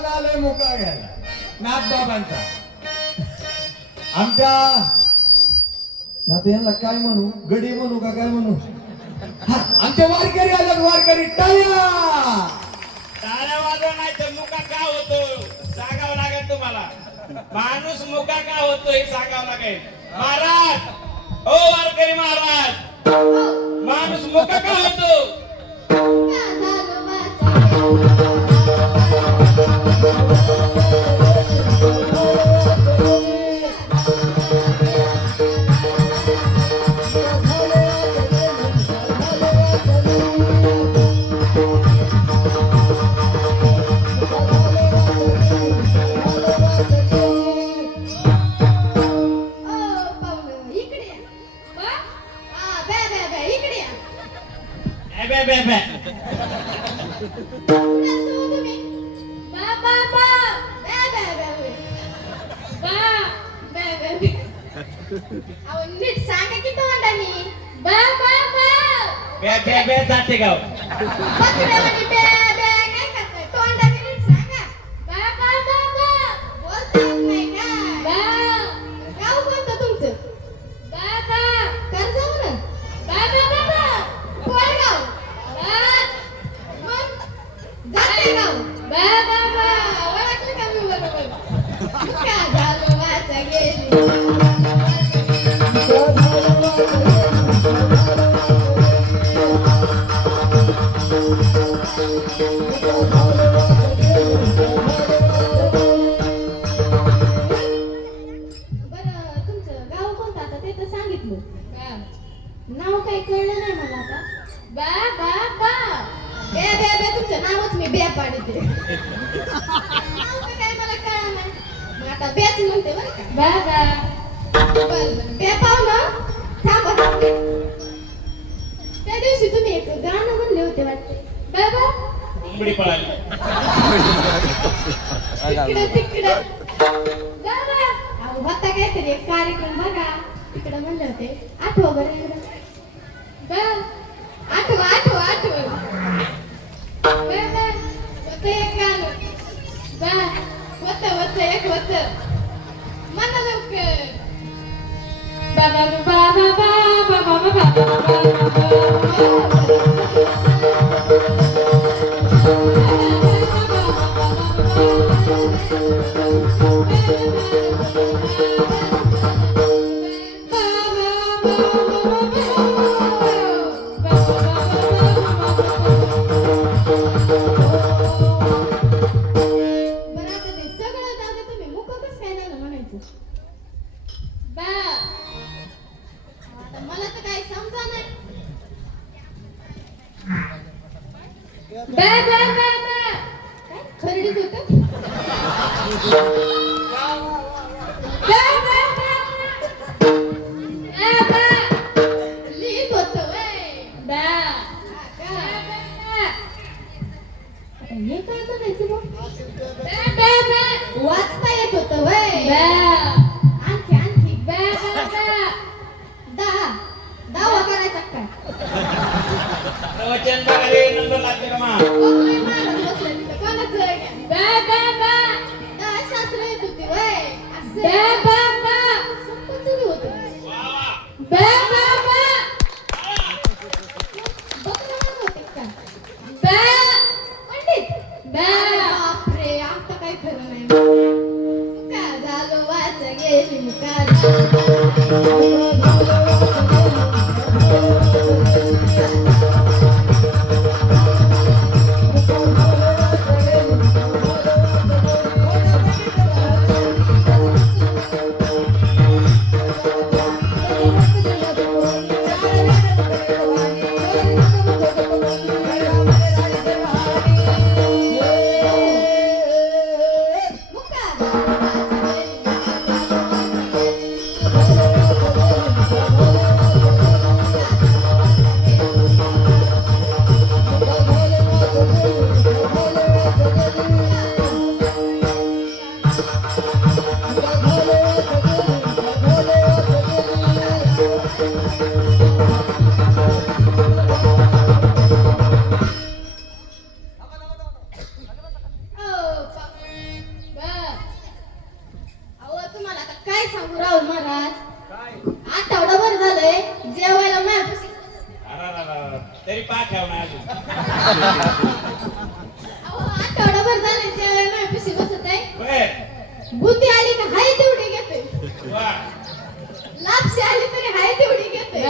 जाऊन आलोय मुका घ्यायला नाथबाबांचा. आमच्या नाते यांना काय म्हणू, गडी म्हणू का काय म्हणू? आमचे वारकरी आल्यात, वारकरी टाळ्या. टाळ्या वाजवा नाही तर मुका का होतो सांगावं लागेल तुम्हाला. माणूस मुका का होतो हे सांगावं लागेल. महाराज, ओ वारकरी महाराज, माणूस मुका का होतो? जाते गाव नाव काय कळलं नाही मला आता. बा बा बा बे बे बे तुमचं नावच मी बे पाडते. नाव काय मला कळलं नाही. मग आता बेच म्हणते बरं का. बा बा बरं बे पाहू ना. थांबा. त्या दिवशी तुम्ही एक गाणं म्हणले होते वाटते. बाबा कोंबडी पळाली तिकडे तिकडे. बाबा अहो होता काहीतरी एक कार्यक्रम बघा तिकडे म्हणले होते. आठवा बरं एकदा. आठवा आठवा आठवा. होत एक गाणं. होत होत एक होत. म्हणा लवकर. बाबा बाबा बाबा बाबा वाचता येत होत वय. आणखी आणखी. दावा करायचा काय. प्रवचन बघायला नंबर लागते का मा. शास्त्र येत होते वय. बापरे आता काय खरं नाही. काय झालं वाच गेली महाराज आठवडाभर झालंय जेवायला माझ्यापाशी तरी पाठ ठेवणार अजून अहो, आठवडाभर झालंय जेवायला माझ्यापाशी बसत आहे बर बुद्धी आली का हाय तेवढी घेते वा लापशी आली तरी हाय तेवढी घेते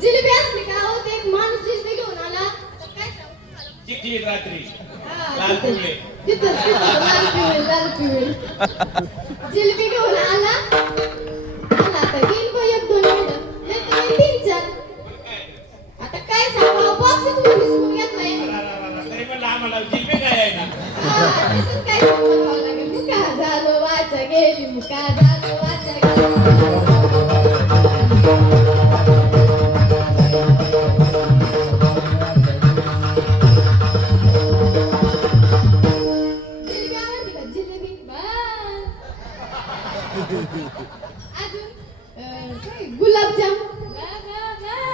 जिलेबी असली का अहो ते एक माणूस जिलेबी घेऊन आला तर काय सांगू तुम्हाला? चिखली रात्री हा, लाल पिवळे. तिथंच लाल पिवळे जिलेबी घेऊन आला आता घेईन बघ एक दोन मिनिटं नाही तर मग 3-4 आता काय सांगू बॉक्सच विसरून घेतलाय तरी म्हणलं आम्हाला जिलबी काय आहे ना तसंच काय म्हणावं लागेल मुका झालो वाचा गेली मुका झालो वाचा गेली जिलेबी आवडते का जिलेबी अजून काय गुलाबजाम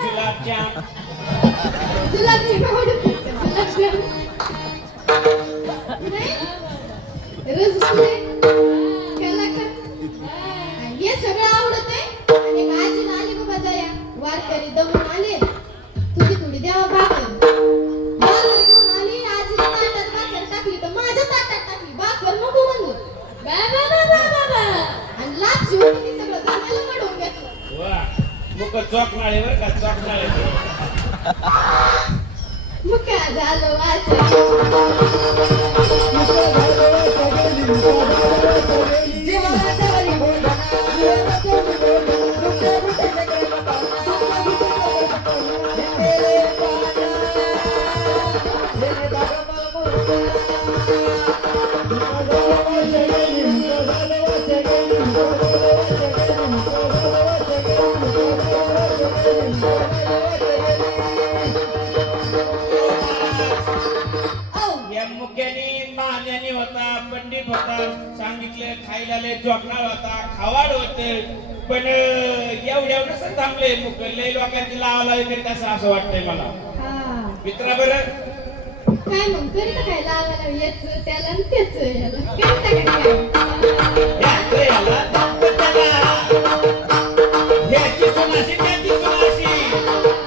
गुलाबजाम गुलाबजाम आवडते का गुलाबजाम नाही रसगुल्ले कलाकंद हे सगळं आवडत आहे आणि आजीला आली बाबा दया वारकरी दमून आले थोडी थोडी द्यावा भाकर घेऊन आली आजीला ताटात भाकर टाकली तर माझ्या ताटात टाकली भाकर नको म्हणलं आणि लापशी होती ती सगळं गाण्याला मडवून घेतलं वा मुक चोकनाळे बर का चोकनाळे मुका झालं वाचा या मुख्याने महाज्ञानी होता पंडित होता सांगितलं खायला लय जोकणार होता खावाड होते पण एवढ्या नसं थांबले मुख लय लोकांची लावा तरी तसं असं वाटतंय मला हा मित्रा बरं काय मग करीत काय लावायला याच त्याला आणि त्याच याला करीत काय याचं याला दाखवत त्याला. याची सुनाशी त्याची सुनाशी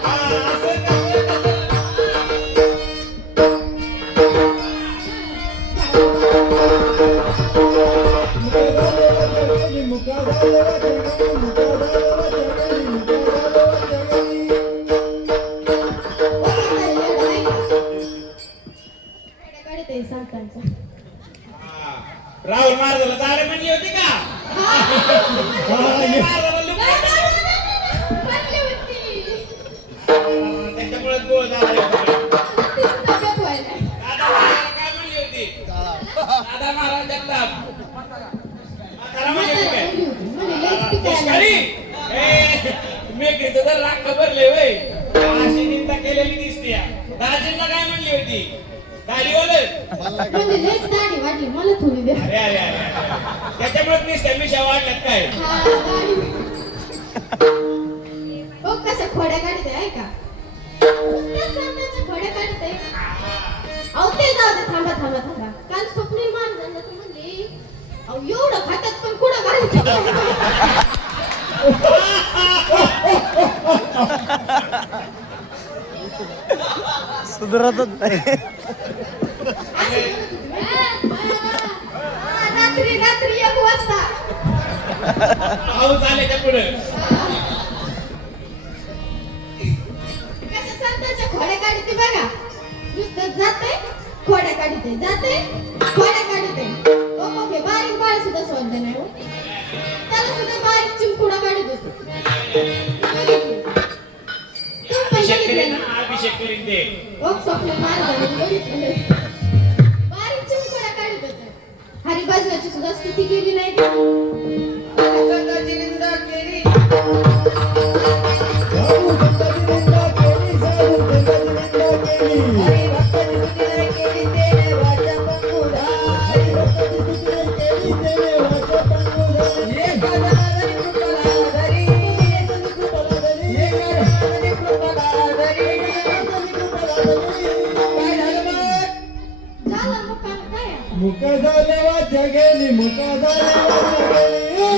असं कसं राहुल महाराजाला दारे म्हणली होती का महाराजाला लुकलं. त्याच्यामुळे गोळ झाला दादा महाराजाला काय म्हणली होती दादा महाराज जगताप म्हातारा म्हणली होती काय निष्काळी? मी घेतो तर राग खबरले वय अशी निंदा केलेली दिसते दाजींना काय म्हणली होती दाढी दाढी वाटली मला थोडी द्या अरे अरे अरे त्याच्यामुळे निसत्या मिशा वाढल्यात काय हो कशा खोड्या काढते आहे का खोड्या काढते अहो ते जाऊ दे थांबा थांबा थांबा काल स्वप्नील माणसांना तू म्हणली अहो एवढं खात्यात पण कुठं घालायचं सुधरतच नाही रात्री रात्री 1 वाजता पाऊस आल्याच्या पुढे कशा संतांच्या खोड्या काढते बघा नुसतं जाते खोड्या काढते जाते खोड्या काढते ओ ओके बारीक बाळ सुद्धा सोडते नाही हो त्याला सुद्धा बारीक चिमकुडा काढत होतो अभिषेक करीन ना, अभिषेक करीन ते स्वप्न बारीक चिमकुडा काढत होते हरिभजनाची सुद्धा स्तुती केली नाही झालं मग काय मुका झाले वाचा गेली मुका झाले वाचा गेली